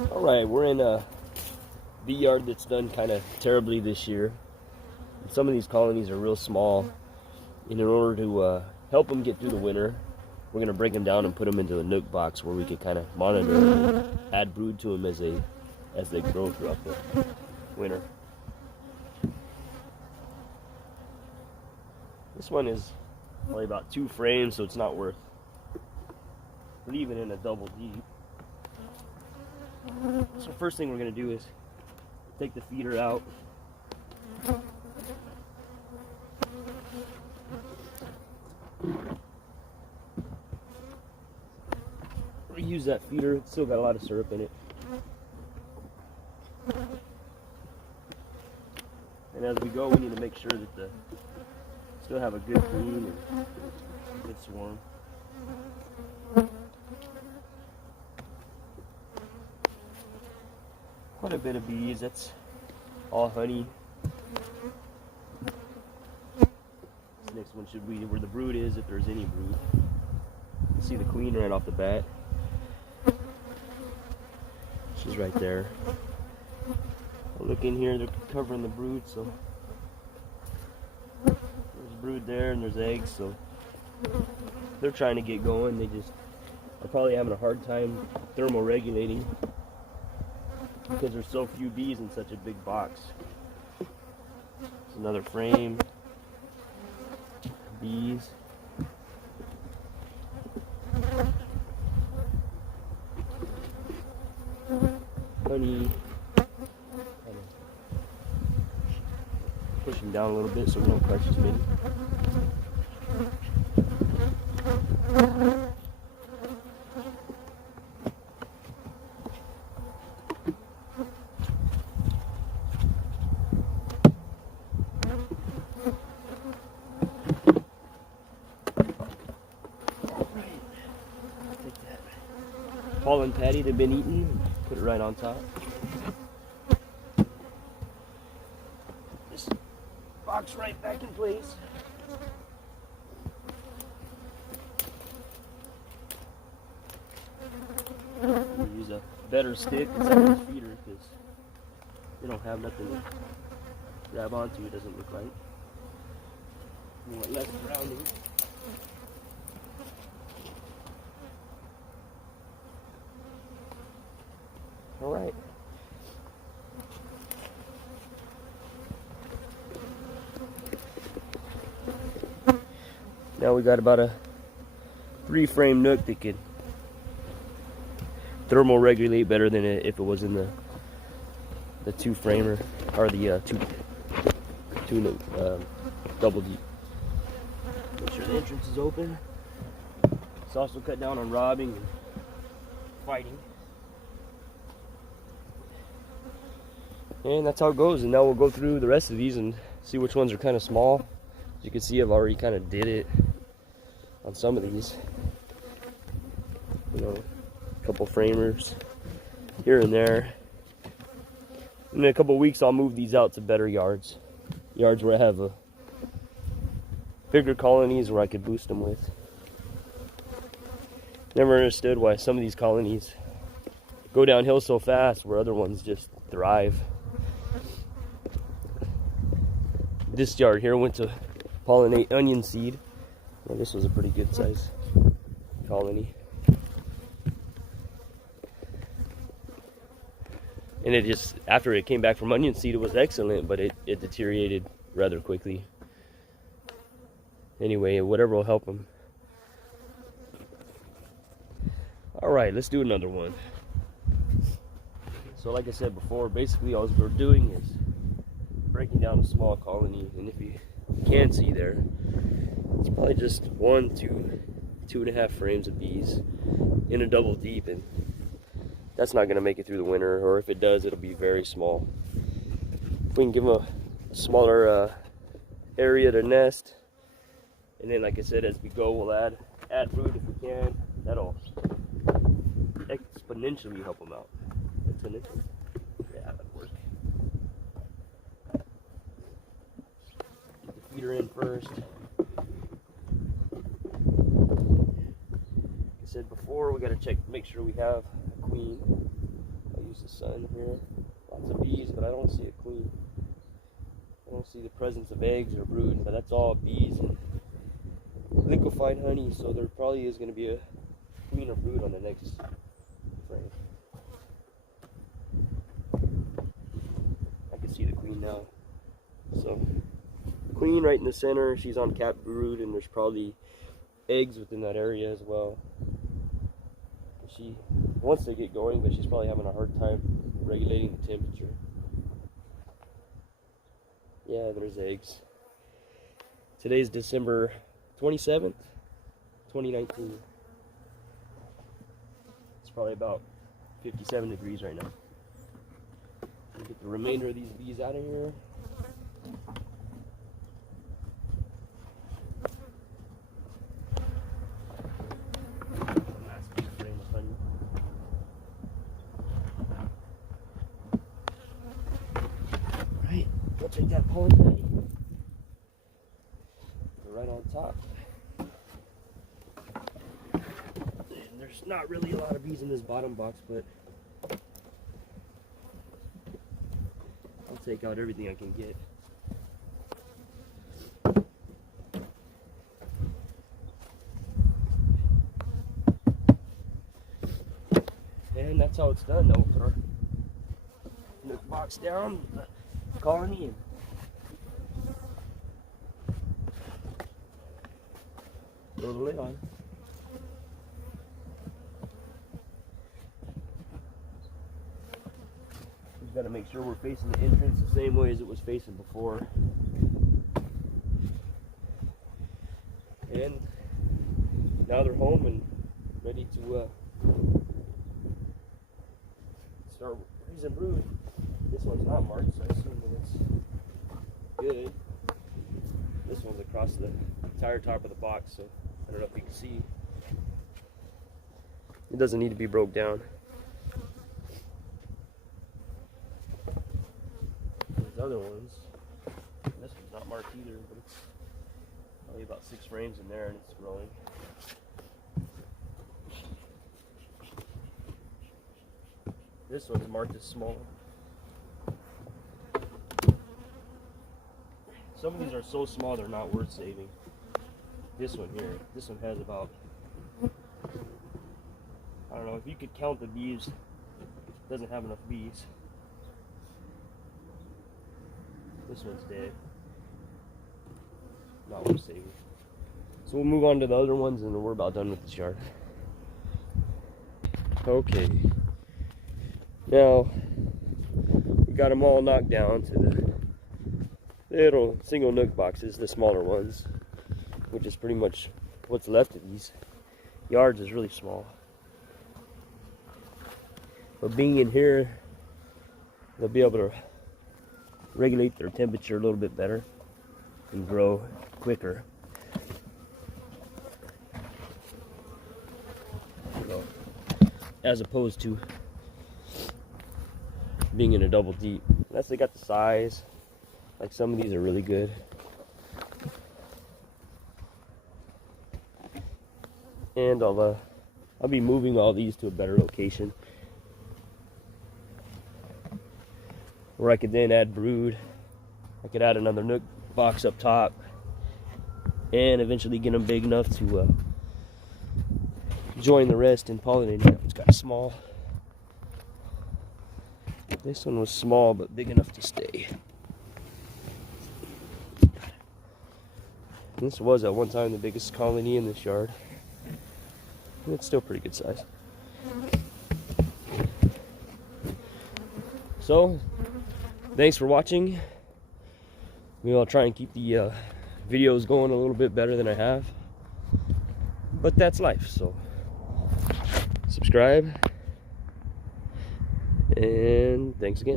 Alright, we're in a bee yard that's done kind of terribly this year. Some of these colonies are real small. And in order to help them get through the winter, we're going to break them down and put them into a nook box where we can kind of monitor and add brood to them as they grow throughout the winter. This one is only about 2 frames, so it's not worth leaving in a double deep. So first thing we're going to do is take the feeder out. Reuse that feeder, it's still got a lot of syrup in it. And as we go, we need to make sure that the still have a good queen and good swarm. Quite a bit of bees, that's all honey. This next one should be where the brood is, if there's any brood. You can see the queen right off the bat. She's right there. I'll look in here, they're covering the brood, so there's brood there and there's eggs, so they're trying to get going. They just are probably having a hard time thermoregulating because there's so few bees in such a big box. It's another frame. Bees. Honey. Push them down a little bit so we don't crush as many. Pollen patty they've been eating, put it right on top. This box right back in place. Use a better stick instead of a feeder because they don't have nothing to grab onto, it doesn't look like. You want less rounding. Alright. Now we got about a 3-frame nook that could thermoregulate better than if it was in the 2-framer or the two nook double deep. Make sure the entrance is open. It's also cut down on robbing and fighting. And that's how it goes. And now we'll go through the rest of these and see which ones are kind of small. As you can see, I've already kind of did it on some of these. You know, a couple framers here and there. In a couple weeks, I'll move these out to better yards. Yards where I have bigger colonies where I could boost them with. Never understood why some of these colonies go downhill so fast where other ones just thrive. This yard here went to pollinate onion seed. Well, this was a pretty good size colony. And it just, after it came back from onion seed, it was excellent, but it deteriorated rather quickly. Anyway, whatever will help them. Alright, let's do another one. So like I said before, basically all we're doing is breaking down a small colony, and if you can see there, it's probably just 1, 2, 2.5 frames of bees in a double deep, and that's not going to make it through the winter, or if it does, it'll be very small. If we can give them a smaller area to nest, and then like I said, as we go, we'll add brood if we can. That'll exponentially help them out. Exponentially? Yeah, that'd work. Get the feeder in first. Like I said before, we got to check, make sure we have a queen. I'll the sun here. Lots of bees, but I don't see a queen. I don't see the presence of eggs or brood, but that's all bees and liquefied honey, so there probably is going to be a queen or brood on the next frame. I can see the queen now. So, the queen right in the center, she's on capped brood, and there's probably eggs within that area as well. She wants to get going, but she's probably having a hard time regulating the temperature. Yeah, there's eggs. Today's December 27th, 2019. It's probably about 57 degrees right now. Get the remainder of these bees out of here. Nice big frame of honey. Right, we'll take that pollen patty. Right on top. And there's not really a lot of bees in this bottom box, but I'll take out everything I can get. And that's how it's done. Now we'll put our nook box down, the colony, and throw the lid on. We've got to make sure we're facing the entrance the same way as it was facing before. And now they're home and ready to start raising brood. This one's not marked, so I assume that it's good. This one's across the entire top of the box, so I don't know if you can see. It doesn't need to be broke down. These other ones, this one's not marked either, but it's probably about 6 frames in there and it's growing. This one's marked as small. Some of these are so small they're not worth saving. This one here, this one has about, I don't know, if you could count the bees, it doesn't have enough bees. This one's dead. Not worth saving. So we'll move on to the other ones and we're about done with this yard. Okay. Now, we got them all knocked down to the little single nook boxes, the smaller ones, which is pretty much what's left of these yards. Is really small. But being in here, they'll be able to regulate their temperature a little bit better and grow quicker. So, as opposed to being in a double deep. Unless they got the size. Like some of these are really good. And I'll be moving all these to a better location where I could then add brood. I could add another nook box up top and eventually get them big enough to join the rest in pollinating. It's kind of small. This one was small but big enough to stay. This was at one time the biggest colony in this yard. And it's still pretty good size. So, thanks for watching. Maybe I'll try and keep the videos going a little bit better than I have. But that's life, so subscribe. And thanks again.